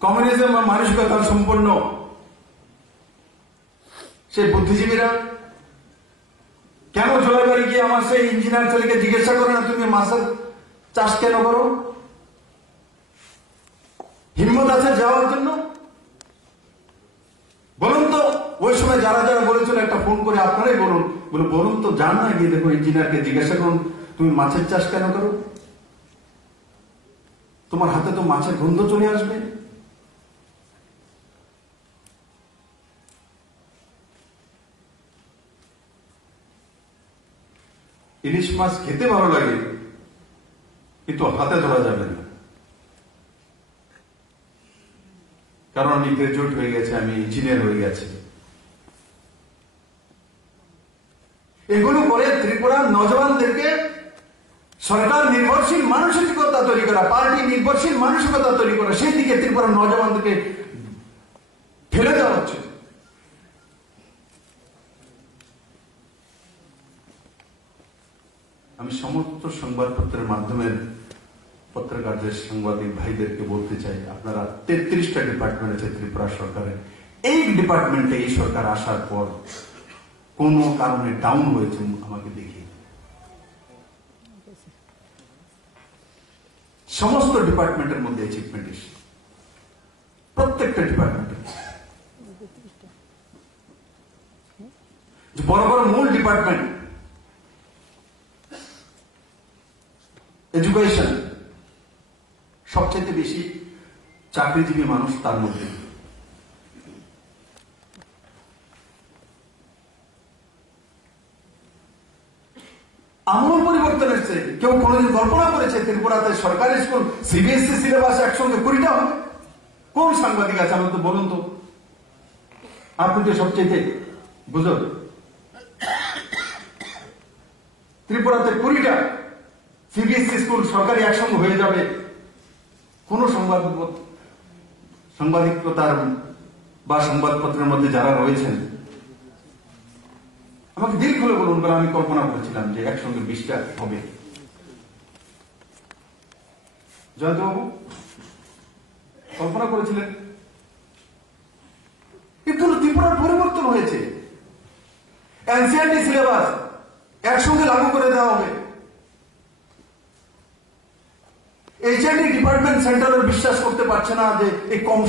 Communism বা মানসিকতা সম্পন্ন সেই বুদ্ধিজীবীরা কেন জলাইবাড়ি গিয়ে আমার সেই ইঞ্জিনিয়ার ছেলেকে জিজ্ঞাসা করে না তুমি মাছের চাষ কেন করো? হিম্মত আছে যাওয়ার জন্য? বলুন তো, ওই সময় যারা যারা বলেছিল একটা ফোন করে আপনারাই বলুন তো, যান না গিয়ে দেখো ইঞ্জিনিয়ারকে জিজ্ঞাসা করুন তুমি মাছের চাষ কেন করো? তোমার হাতে তো মাছের গন্ধ চলে আসবে। ইলিশ মাছ খেতে ভালো লাগে, কিন্তু হাতে ধরা যাবে না, কারণ আমি গ্রাজুয়েট হয়ে গেছে, আমি ইঞ্জিনিয়ার হয়ে গেছি। এগুলো করে ত্রিপুরার নজওয়ানদেরকে সরকার নির্ভরশীল মানসিকতা তৈরি করা, পার্টি নির্ভরশীল মানসিকতা তৈরি করা, সেই দিকে ত্রিপুরার নজওয়ানদেরকে ফেলে দেওয়া হচ্ছে। আমি সমস্ত সংবাদপত্রের মাধ্যমে পত্রকারদের, সাংবাদিক ভাইদেরকে বলতে চাই, আপনারা 33টা ডিপার্টমেন্ট আছে ত্রিপুরা সরকারের, এই ডিপার্টমেন্টে এই সরকার আসার পর কোন কারণে ডাউন হয়েছে আমাকে দেখিয়ে। সমস্ত ডিপার্টমেন্টের মধ্যে অ্যাচিভমেন্ট এসে, প্রত্যেকটা ডিপার্টমেন্টে বড় বড় মূল ডিপার্টমেন্ট, এডুকেশন, সবচেয়ে বেশি চাকরিজীবী মানুষ তার মধ্যে। আমূল পরিবর্তন এসেছে। কেউ কোনদিন কল্পনা করেছে ত্রিপুরাতে সরকারি স্কুল সিবিএসসি সিলেবাস একসঙ্গে 20টা হবে? কোন সাংবাদিক আছে আমাকে বলুন তো, আপনি তো সবচেয়ে বুঝুন। ত্রিপুরাতে 20টা সিবিএসসি স্কুল সরকারি একসঙ্গে হয়ে যাবে, কোন সাংবাদিকতার বা সংবাদপত্রের মধ্যে যারা রয়েছেন আমাকে দিল খুলে বলুন, আমি কল্পনা করেছিলাম যে একসঙ্গে 20টা হবে। জয়ন্তবাবু কল্পনা করেছিলেন? কিন্তু ত্রিপুরার পরিবর্তন হয়েছে। এনসিআরটি সিলেবাস একসঙ্গে লাগু করে দেওয়া হবে। এইচআরডি ডিপার্টমেন্ট সেন্ট্রাল বিশ্বাস করতে পারছে না যে এই কম